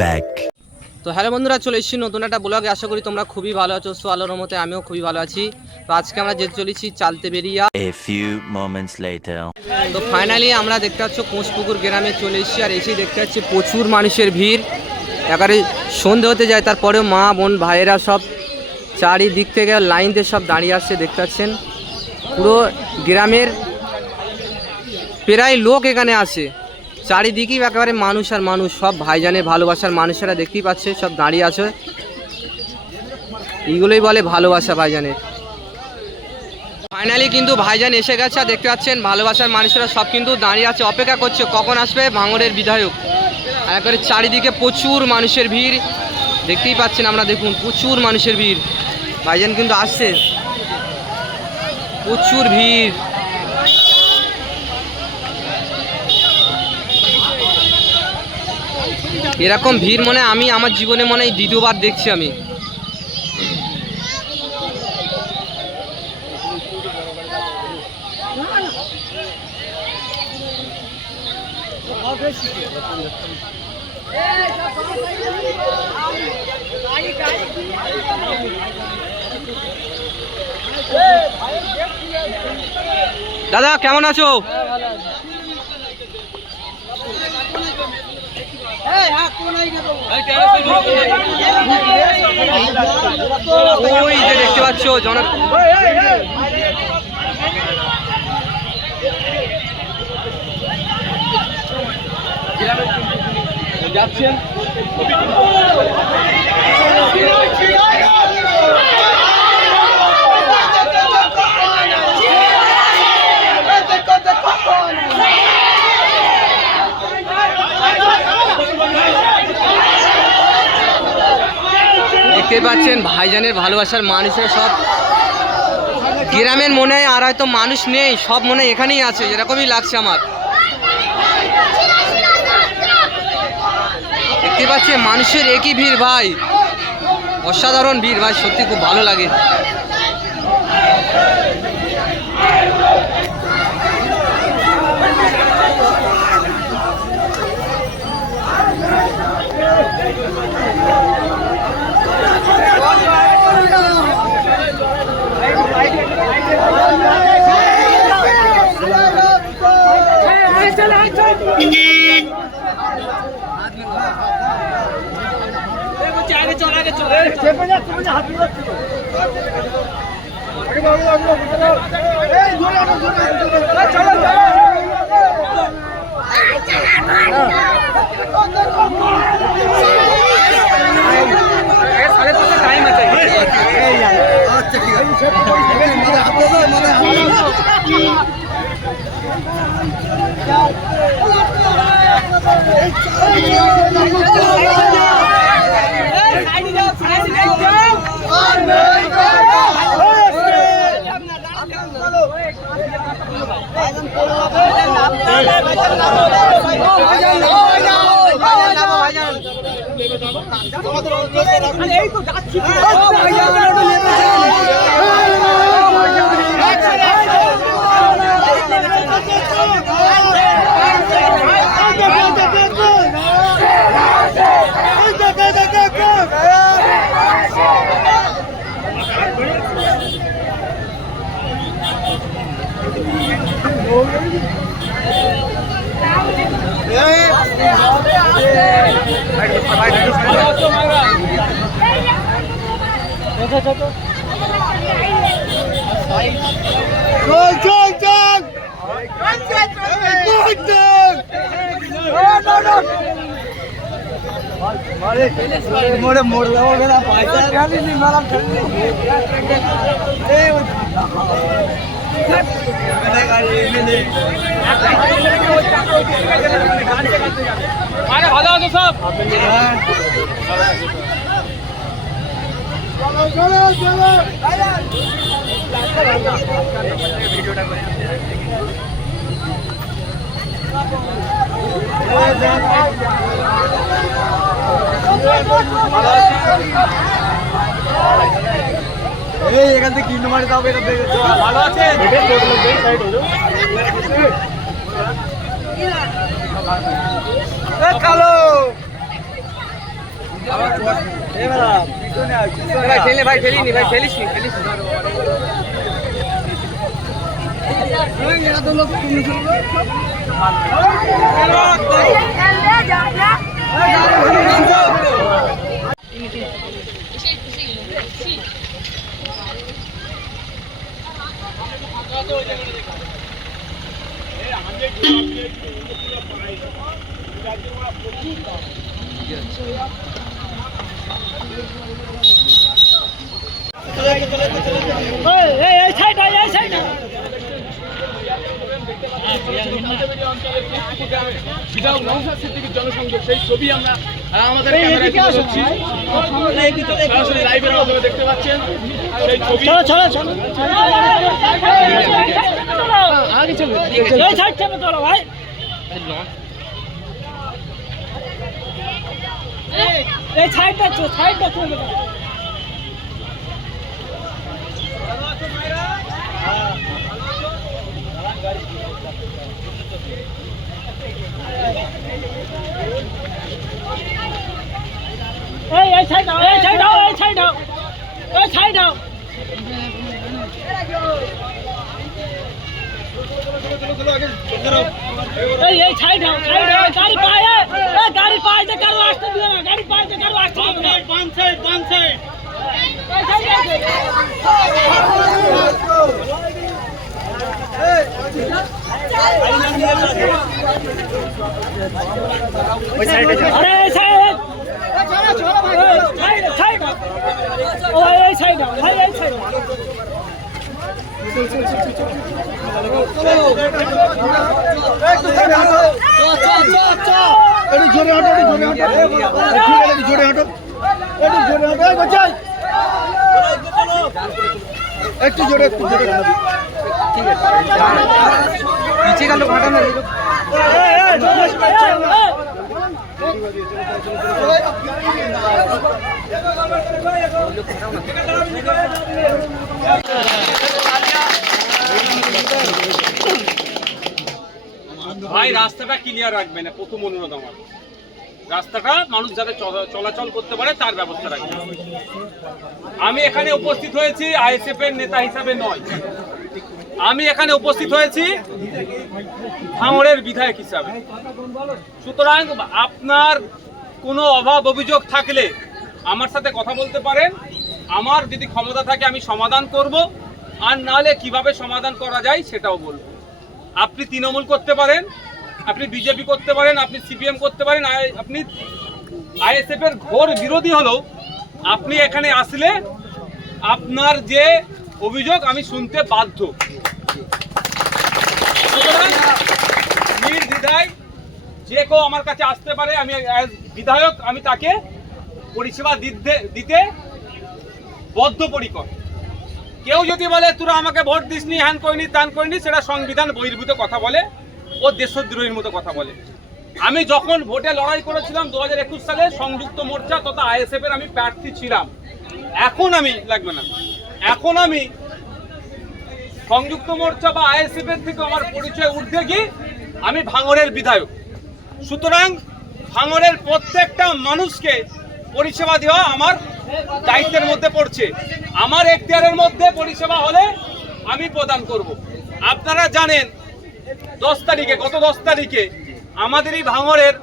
back. তো hello বন্ধুরা, চলে এসেছি নতুন একটা ব্লগে। আশা করি তোমরা খুবই ভালো আছো। সো আলোর মতে আমিও খুবই ভালো আছি। তো আজকে আমরা যেতে চলেছি চালতে বেরিয়া। A few moments later. তো ফাইনালি আমরা দেখতে পাচ্ছ কোঁচপুকুর গ্রামে চলে এসেছি, আর এসেই দেখতে পাচ্ছি প্রচুর মানুষের ভিড়। একেবারে সন্ধে হতে যায়, তারপরেও মা বোন ভাইয়েরা সব চারিদিক থেকে লাইন দিয়ে সব দাঁড়িয়ে আসছে। দেখতে পাচ্ছেন পুরো গ্রামের প্রায় লোক এখানে আসে। চারিদিকেই একেবারে মানুষ আর মানুষ, সব ভাইজানের ভালোবাসার মানুষেরা দেখতেই পাচ্ছে সব দাঁড়িয়ে আছে। এইগুলোই বলে ভালোবাসা ভাইজানের। ফাইনালি কিন্তু ভাইজান এসে গেছে, আর দেখতে পাচ্ছেন ভালোবাসার মানুষেরা সব কিন্তু দাঁড়িয়ে আছে, অপেক্ষা করছে কখন আসবে ভাঙড়ের বিধায়ক। আর একেবারে চারিদিকে প্রচুর মানুষের ভিড় দেখতেই পাচ্ছেন আমরা, দেখুন প্রচুর মানুষের ভিড়। ভাইজান কিন্তু আসছে, প্রচুর ভিড়। এরকম ভিড় মনে আমি আমার জীবনে মনে হয় দ্বিতীয়বার দেখছি আমি। দাদা কেমন আছো? ওই যে দেখতে পাচ্ছ জনক যাচ্ছেন। দেখতে পাচ্ছেন ভাইজানের ভালোবাসার মানুষেরা সব গ্রামের মনে হয় আর হয়তো মানুষ নেই, সব মনে হয় এখানেই আছে, এরকমই লাগছে আমার। দেখতে পাচ্ছেন মানুষের একই ভিড় ভাই, অসাধারণ ভিড় ভাই, সত্যি খুব ভালো লাগে। ভালো আছো সব? এখান থেকে 3 নম্বরে যাবো, ভালো আছে। কালো ভাই ঠেলে ভাই ঠেলিনি ভাই ঠেলিস নি ঠেলিস নি। জনসংযোগ সেই ছবি আমরা আমাদের ক্যামেরায় তুলে ধরছি। সরাসরি লাইভের মাধ্যমে দেখতে পাচ্ছেন সেই ছবি। একটু জোরে ঠিক আছে নিচে গেল ঘাটা মেরে দিল। ভাই রাস্তাটা ক্লিয়ার রাখবেন, প্রথম অনুরোধ আমার। রাস্তাটা মানুষ যাতে চলাচল করতে পারে তার ব্যবস্থা রাখবেন। আমি এখানে উপস্থিত হয়েছি আইএসএফ এর নেতা হিসাবে নয়, আমি এখানে উপস্থিত হয়েছি ভাঙড়ের বিধায়ক হিসাবে। সুতরাং আপনার কোনো অভাব অভিযোগ থাকলে আমার সাথে কথা বলতে পারেন। আমার যদি ক্ষমতা থাকে আমি সমাধান করব, আর নাহলে কিভাবে সমাধান করা যায় সেটাও বলবো। আপনি তৃণমূল করতে পারেন, আপনি বিজেপি করতে পারেন, আপনি সিপিএম করতে পারেন, আপনি আইএসএফ এর ঘোর বিরোধী হলেও আপনি এখানে আসলে আপনার যে অভিযোগ আমি শুনতে বাধ্য। সুতরাং নির্দ্বিধায় যে কেউ আমার কাছে আসতে পারে, আমি বিধায়ক, আমি তাকে পরিষেবা দিতে বদ্ধপরিকর। কেউ যদি বলে তোরা আমাকে ভোট দিসনি, হ্যান করিনি, ত্যান করিনি, সেটা সংবিধান বহির্ভূত কথা বলে, ও দেশদ্রোহীর মতো কথা বলে। আমি যখন ভোটে লড়াই করেছিলাম 2021 সালে সংযুক্ত মোর্চা তথা আইএসএফ এর আমি প্রার্থী ছিলাম। এখন আমি এখন আমি সংযুক্ত মোর্চা বা আইএসএফ এর থেকে আমার পরিচয় ঊর্ধ্বে গিয়ে আমি ভাঙড়ের বিধায়ক। সুতরাং ভাঙড়ের প্রত্যেকটা মানুষকে পরিষেবা দেওয়া আমার দায়িত্বের মধ্যে পড়ছে। আমার এখতিয়ারের মধ্যে পরিষেবা হলে আমি প্রদান করব। আপনারা জানেন গত 10 তারিখে আমাদের এই ভাঙড়ের,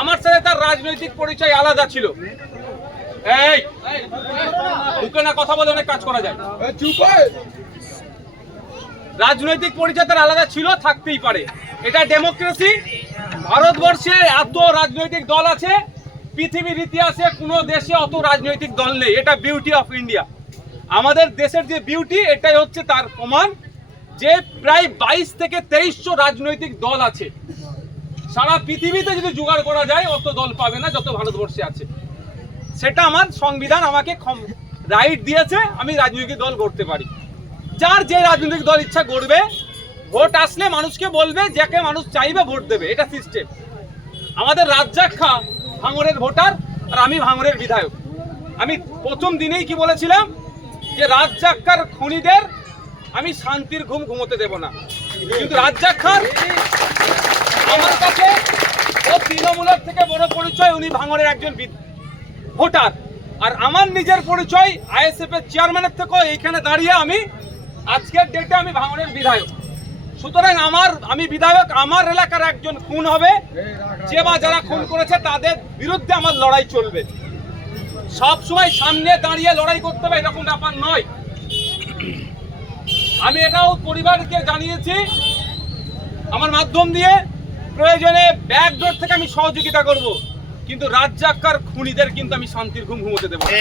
আমার সাথে তার রাজনৈতিক পরিচয় আলাদা ছিল। এই মুখে না কথা বলে অনেক কাজ করা যায়। রাজনৈতিক পরিচয় তার আলাদা ছিল, থাকতেই পারে, এটা ডেমোক্রেসি। ভারতবর্ষে এত রাজনৈতিক দল আছে, পৃথিবীর ইতিহাসে কোনো দেশে অত রাজনৈতিক দল নেই। এটা বিউটি অফ ইন্ডিয়া। আমাদের দেশের যে বিউটি, এটাই হচ্ছে তার প্রমাণ যে প্রায় 22 থেকে 2300 রাজনৈতিক দল আছে। সারা পৃথিবীতে যদি জোগাড় করা যায় অত দল পাবে না যত ভারতবর্ষে আছে। সেটা আমার সংবিধান আমাকে রাইট দিয়েছে, আমি রাজনৈতিক দল গড়তে পারি। যার যে রাজনৈতিক দল ইচ্ছা গড়বে, ভোট আসলে মানুষকে বলবে, যাকে মানুষ চাইবে ভোট দেবে, এটা সিস্টেম। আমাদের রাজ্জাক খাঁ ভাঙড়ের ভোটার, আর আমি ভাঙড়ের বিধায়ক। আমি প্রথম দিনেই কি বলেছিলাম যে রাজ্জাক খাঁর খুনিদের আমি শান্তির ঘুম ঘুমোতে দেব না। কিন্তু রাজ্জাক খাঁর আমার কাছে ও তৃণমূলের থেকে বড় পরিচয়, উনি ভাঙড়ের একজন ভোটার। আর আমার নিজের পরিচয় আইএসএফ এর চেয়ারম্যানের থেকেও এইখানে দাঁড়িয়ে আমি আজকের ডেটে আমি ভাঙড়ের বিধায়ক। সুতরাং আমি বিধায়ক, আমার এলাকার একজন খুন হবে, যে বা যারা খুন করেছে তাদের বিরুদ্ধে আমার লড়াই চলবে। সব সময় সামনে দাঁড়িয়ে লড়াই করতে হবে এরকম ব্যাপার নয়। আমি এটাও পরিবারকে জানিয়েছি আমার মাধ্যম দিয়ে, প্রয়োজনে ব্যাকডোর থেকে আমি সহযোগিতা করব, কিন্তু রাজ্জাকার খুনিদের কিন্তু আমি শান্তির ঘুম ঘুমোতে দেবো না।